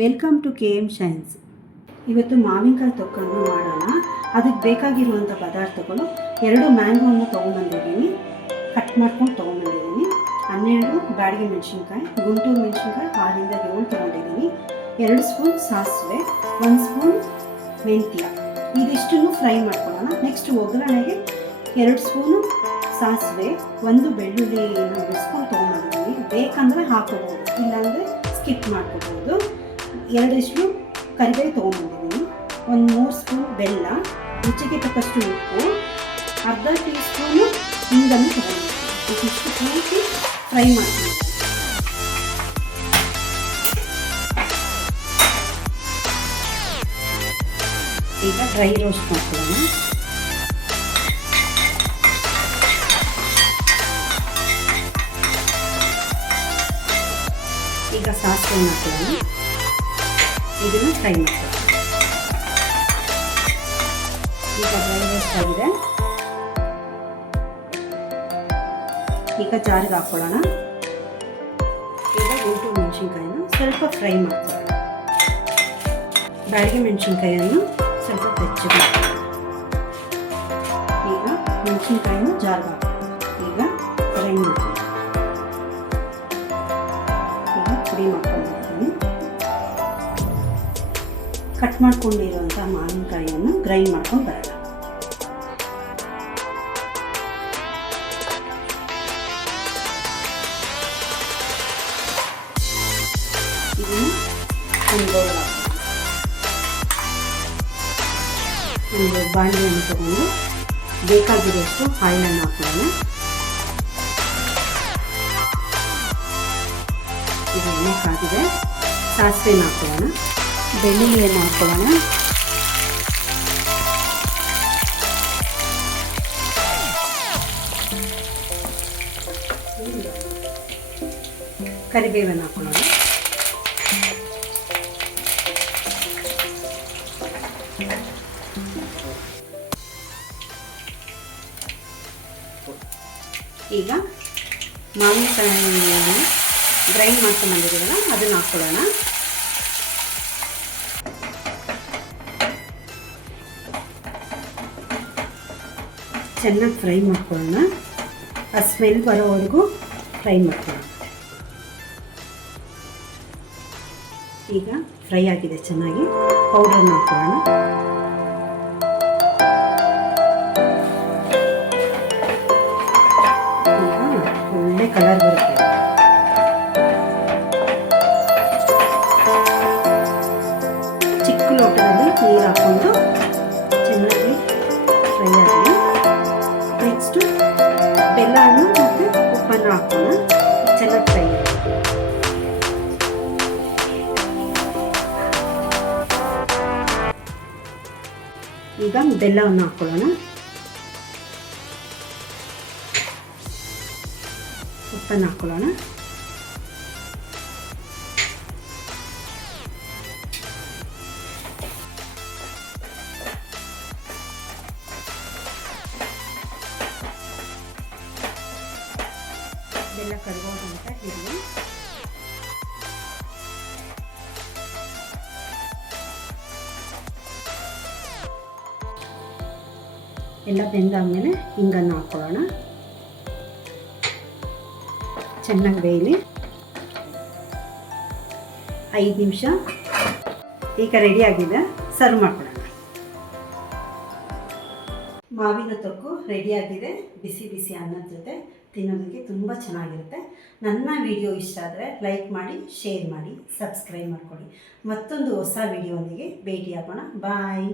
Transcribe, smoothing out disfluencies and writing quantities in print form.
Welcome to KM shines. ಇವತ್ತು ಮಾವಿನಕಾಯಿ ತೊಕ್ಕನ್ನು ಮಾಡೋಣ. ಅದಕ್ಕೆ ಬೇಕಾಗಿರುವಂಥ ಪದಾರ್ಥಗಳು 2 ಮ್ಯಾಂಗೋವನ್ನು ತೊಗೊಂಬಂದಿದ್ದೀನಿ, ಕಟ್ ಮಾಡ್ಕೊಂಡು ತೊಗೊಂಬಂದಿದ್ದೀನಿ. 12 ಬ್ಯಾಡಗಿ ಮೆಣಸಿನ್ಕಾಯಿ, ಗುಂಟೂರು ಮೆಣಸಿನ್ಕಾಯಿ 6ರಿಂದ 7 ತೊಗೊಂಡಿದ್ದೀನಿ. 2 ಸ್ಪೂನ್ ಸಾಸಿವೆ, 1 ಸ್ಪೂನ್ ಮೆಂತ್ಯ. ಇದಿಷ್ಟನ್ನು ಫ್ರೈ ಮಾಡ್ಕೊಳ್ಳೋಣ. ನೆಕ್ಸ್ಟ್ ಒಗ್ಗರಣೆಗೆ 2 ಸ್ಪೂನು ಸಾಸಿವೆ, 1 ಬೆಳ್ಳುಳ್ಳಿಯನ್ನು ಬಿಡಿಸ್ಕೊಂಡು ತೊಗೊಂಡಿದ್ದೀನಿ. ಬೇಕಂದರೆ ಹಾಕೋಬೋದು, ಇಲ್ಲಾಂದರೆ ಸ್ಕಿಪ್ ಮಾಡ್ಕೋಬೋದು. 2 ಇಷ್ಟು ಕರಿಬೇವು ತೊಗೊಂಡಿದ್ದೀನಿ. 3 ಸ್ಪೂನ್ ಬೆಲ್ಲ, ರುಚಿಗೆ ತಕ್ಕಷ್ಟು ಉಪ್ಪು, ಅರ್ಧ ಟೀ ಸ್ಪೂನು ಹಿಂಗನ್ನು ತೊಗೊಂಡಿದ್ದೀನಿ. ಇದಿಷ್ಟು ಪೂರ್ತಿ ಫ್ರೈ ಮಾಡ್ತೀನಿ. ಈಗ ಡ್ರೈ ರೋಸ್ಟ್ ಮಾಡ್ಕೊಳ್ಳೋಣ. ಈಗ ಸಾಸಿವೆ ಹಾಕೊಳ್ಳೋಣ. ಇದನ್ನು ಫ್ರೈ ಮಾಡ್ಕೊಳ್ಳೋಣ. ಈಗ ಡ್ರೈ ರೋಸ್ಟ್ ಆಗಿದೆ. ಈಗ ಜಾರಿಗೆ ಹಾಕ್ಕೊಳ್ಳೋಣ. ಈಗ ಗುಂಟೂರು ಮೆಣಸಿನ್ಕಾಯಿನ ಸ್ವಲ್ಪ ಫ್ರೈ ಮಾಡ್ಕೊಳ್ಳೋಣ. ಬ್ಯಾಡಗಿ ಮೆಣಸಿನ್ಕಾಯಿಯನ್ನು ಸ್ವಲ್ಪ ಬೆಚ್ಚಗೆ ಈಗ ಮೆಣಸಿನ್ಕಾಯಿನ ಜಾರಿಗೆ ಹಾಕೋಣ. ಈಗ ಫ್ರೈ ಮಾಡ್ಕೊಳ್ಳೋಣ. ಈಗ ಪುಡಿ ಮಾಡ್ಕೊಂಡಿದ್ದೀನಿ. ಕಟ್ ಮಾಡ್ಕೊಂಡಿರುವಂಥ ಮಾವಿನಕಾಯಿಯನ್ನು ಗ್ರೈಂಡ್ ಮಾಡ್ಕೊಂಡು ಬರೋಣ. ಇದನ್ನು ಒಂದು ಬೌಲ್ ಹಾಕೋಣ. ಒಂದು ಬಾಣಲೆಯನ್ನು ತಗೊಂಡು ಬೇಕಾಗಿರೋಷ್ಟು ಆಯಿಲನ್ನು ಹಾಕೋಣ. ಈಗ ಎಣ್ಣೆ ಕಾದಿದೆ. ಸಾಸಿವೆನ ಹಾಕೋಣ. ಬೆಳ್ಳುಳ್ಳಿಯನ್ನು ಹಾಕೊಳ್ಳೋಣ. ಕರಿಬೇವನ್ನು ಹಾಕೊಳ್ಳೋಣ. ಈಗ ಮಾವಿನಕಾಯಿಯನ್ನು ಗ್ರೈಂಡ್ ಮಾಡ್ಕೊಂಡು ಬಂದಿದ್ದೀವಲ್ಲ ಅದನ್ನು ಹಾಕ್ಕೊಳ್ಳೋಣ. ಚೆನ್ನಾಗಿ ಫ್ರೈ ಮಾಡ್ಕೊಳ್ಳೋಣ. ಆ ಸ್ಮೆಲ್ ಬರೋವರೆಗೂ ಫ್ರೈ ಮಾಡ್ಕೊಳ್ಳೋಣ. ಈಗ ಫ್ರೈ ಆಗಿದೆ ಚೆನ್ನಾಗಿ. ಪೌಡರ್ನ ಹಾಕ್ಕೊಳ್ಳೋಣ. ಒಳ್ಳೆ ಕಲರ್ ಬರುತ್ತೆ. ಚಿಕ್ಕ ಲೋಟದಲ್ಲಿ ನೀರು ಹಾಕ್ಕೊಂಡು ಚೆನ್ನಾಗಿ ಫ್ರೈ ಆಗಲಿ. ನೆಕ್ಸ್ಟು ಬೆಲ್ಲವನ್ನು ಮತ್ತು ಉಪ್ಪನ್ನು ಹಾಕೋಣ. ಚೆನ್ನಾಗಿ ಫ್ರೈ ಆಗಿ ಈಗ ಬೆಲ್ಲವನ್ನು ಹಾಕ್ಕೊಳ್ಳೋಣ. ಉಪ್ಪನ್ನು ಹಾಕ್ಕೊಳ್ಳೋಣ. ಬೆಲ್ಲ ಕರಗೋದಂತ ಇರಲಿ. ಎಲ್ಲ ಬೆಂದಾದ್ಮೇಲೆ ಹಿಂಗನ್ನು ಹಾಕ್ಕೊಳ್ಳೋಣ. ಚೆನ್ನಾಗಿ ಬೇಯಲಿ. 5 ನಿಮಿಷ. ಈಗ ರೆಡಿಯಾಗಿದೆ. ಸರ್ವ್ ಮಾಡ್ಕೊಳ್ಳೋಣ. ಮಾವಿನ ತೊಕ್ಕು ರೆಡಿಯಾಗಿದೆ. ಬಿಸಿ ಬಿಸಿ ಅನ್ನದ ಜೊತೆ ತಿನ್ನೋದಕ್ಕೆ ತುಂಬ ಚೆನ್ನಾಗಿರುತ್ತೆ. ನನ್ನ ವಿಡಿಯೋ ಇಷ್ಟ ಆದರೆ ಲೈಕ್ ಮಾಡಿ, ಶೇರ್ ಮಾಡಿ, ಸಬ್ಸ್ಕ್ರೈಬ್ ಮಾಡ್ಕೊಳ್ಳಿ. ಮತ್ತೊಂದು ಹೊಸ ವಿಡಿಯೋನಿಗೆ ಭೇಟಿಯಾಗೋಣ. ಬಾಯ್.